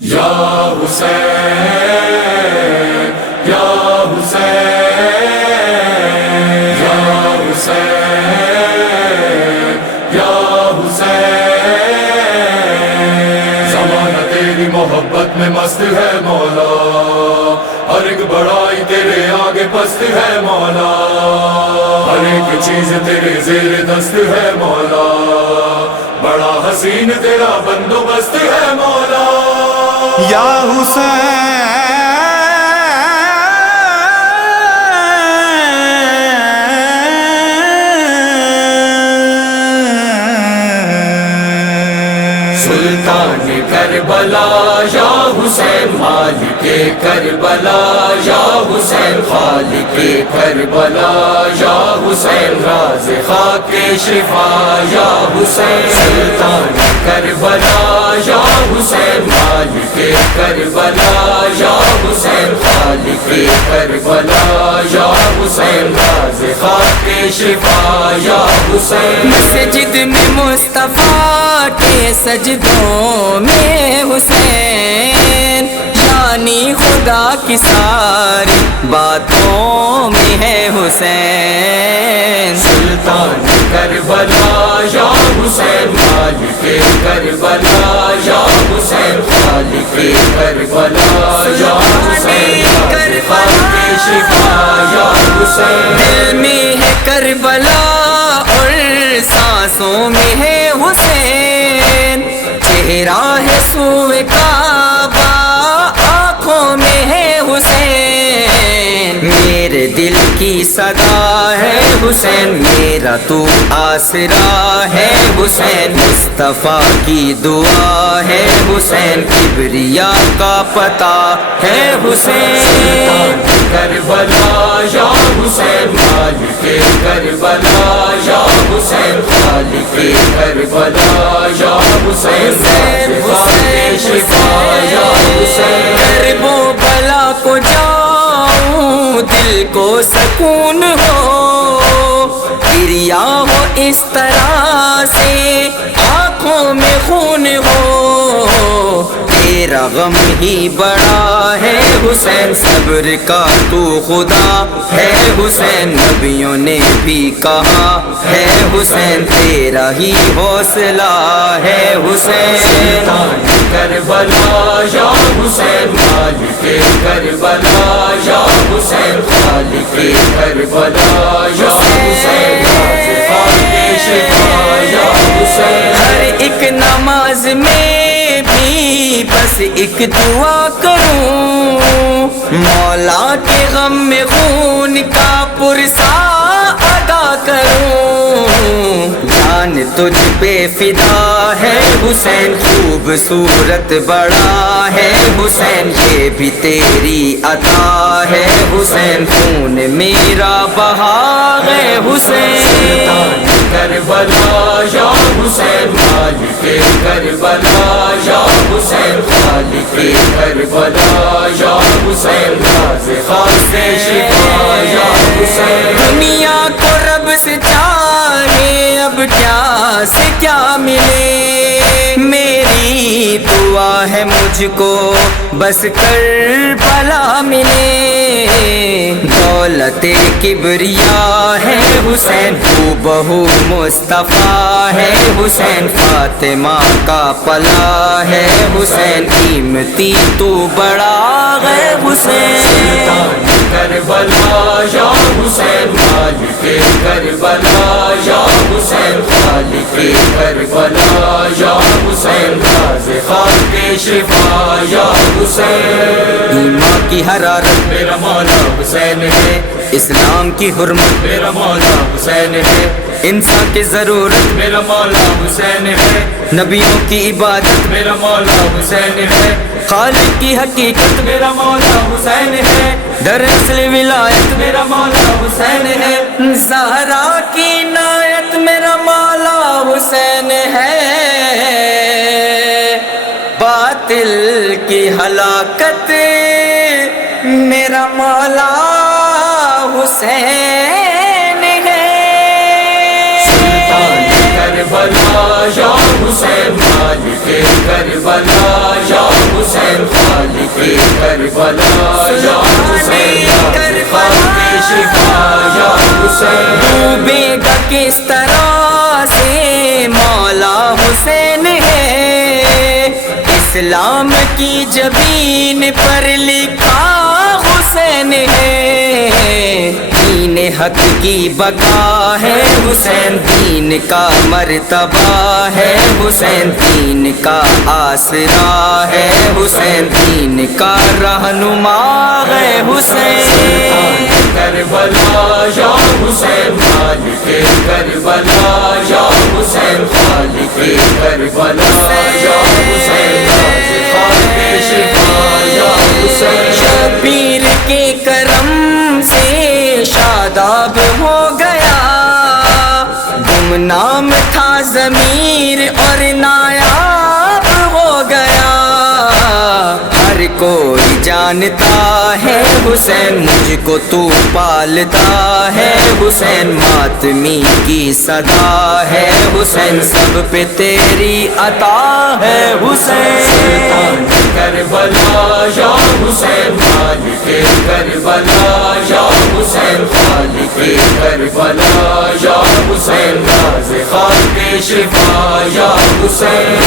یا حسین یا حسین یا حسین یا حسین، زمانہ تیری محبت میں مست ہے مولا، ہر ایک بڑائی تیرے آگے پست ہے مولا، ہر ایک چیز تیرے زیر دست ہے مولا، بڑا حسین تیرا بندوبست ہے مولا۔ یا سلطان کربلا یا حسین، مالک کربلا یا حسین، خالق کربلا یا حسین، راز خاک شفا یا حسین، سلطان کربلا یا حسین، مالک کربلا یا حسین، خالق کربلا یا حسین، راز خاک شفا یا حسین۔ مسجد میں مصطفیٰ کے سجدوں میں حسین، یعنی خدا کی ساری باتوں میں ہے حسین، سلطان کربلا یا حسین، مالک کربلا یا حسین، خالق کربلا یا حسین، خالق شفا یا حسین۔ دل میں ہے کربلا اور سانسوں میں ہے حسین، چہرہ ہے سوئے کعبہ آنکھوں میں ہے حسین، میرے دل کی صدا ہے حسین، میرا تو آسرا ہے حسین، مصطفیٰ کی دعا ہے حسین، کبریا کا پتہ ہے حسین، کربلا یا حسین، مالک کربلا یا حسین، خالق کربلا یا حسین، خالق شفا یا حسین۔ کرب و بلا کو جاؤں دل کو سکون ہو، گریا ہو اس طرح سے آنکھوں میں خون ہو، تیرا غم ہی بڑا ہے حسین، صبر کا تو خدا ہے حسین، نبیوں نے بھی کہا ہے حسین، تیرا ہی حوصلہ ہے حسین، سلطان کربلا یا حسین، مالک کربلا یا حسین، خالق کربلا یا حسین، راز خاک شفا یا حسین۔ ہر ایک نماز میں بھی بس ایک دعا کروں، مولا کے غم میں خون کا پرسا ادا کروں، جان تجھ پہ فدا ہے حسین، خوبصورت بڑا ہے حسین، یہ بھی تیری عطا ہے حسین، خون میرا بہا ہے حسین، سلطان کربلا یا حسین، مالک کربلا یا حسین، خالق کربلا یا حسین، راز خاک شفا یا حسین۔ دنیا کو رب سے چاہے اب کیا سے کیا ملے، میری دعا ہے مجھ کو بس کربلا ملے، دولت کبریا ہے حسین، تو بہو مصطفیٰ ہے حسین، فاطمہ کا پلا ہے حسین، قیمتی تو بڑا ہے حسین، سلطان کربلا یا حسین، مالک کربلا یا حسین، خالق کربلا یا حسین، راز خاک شفا یا حسین۔ ایمان کی حرارت میرا مولا حسین ہے، اسلام کی حرمت میرا مولا حسین ہے، انسان کی ضرورت میرا مولا حسین ہے، نبیوں کی عبادت میرا مولا حسین ہے، خالق کی حقیقت میرا مولا حسین ہے، در اصل ولایت میرا مولا حسین ہے، زہرا کی عنایت میرا مولا حسین ہے، باطل کی ہلاکت میرا مولا حسین ہے، سلطان کربلا یا حسین، مالک کربلا یا حسین خالق کربلا یا حسین کربلا شفا یا حسین ڈوبے گا کس طرح سے مولا حسین ہے اسلام کی جبین پر لکھا حسین ہے دین حق کی بقا ہے حسین دین کا مرتبہ ہے حسین دین کا آسرا ہے حسین دین کا رہنما ہے حسین کربلا یا حسین خالق کربلا یا حسین خالق کربلا یا حسین خالق شفا یا حسین شبیر کے کرم سے شاداب ہو گیا گمنام تھا ضمیر اور نایاب ہو گیا ہر کوئی جانتا ہے حسین مجھ کو تو پالتا ہے حسین ماتمی کی صدا ہے حسین سب پہ تیری عطا ہے حسین کربلا یا حسین خالق کربلا یا حسین خالق کربلا یا حسین راز خالق شفا یا حسین